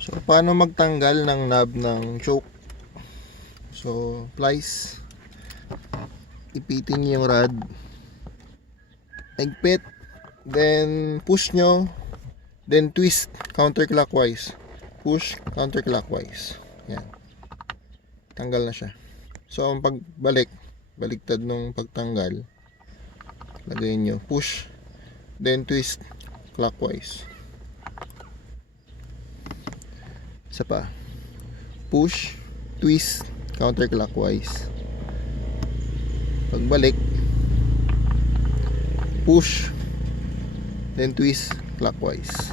So, paano magtanggal ng knob ng choke? So, plies. Ipitin niyo yung rod. Higpit. Then, push nyo. Then, twist counterclockwise. Push counterclockwise. Yan. Tanggal na siya. So, ang pagbalik, baliktad nung pagtanggal, lagay nyo. Push. Then, twist clockwise. Isa pa. Push, twist, counterclockwise. Pagbalik, push, then twist clockwise.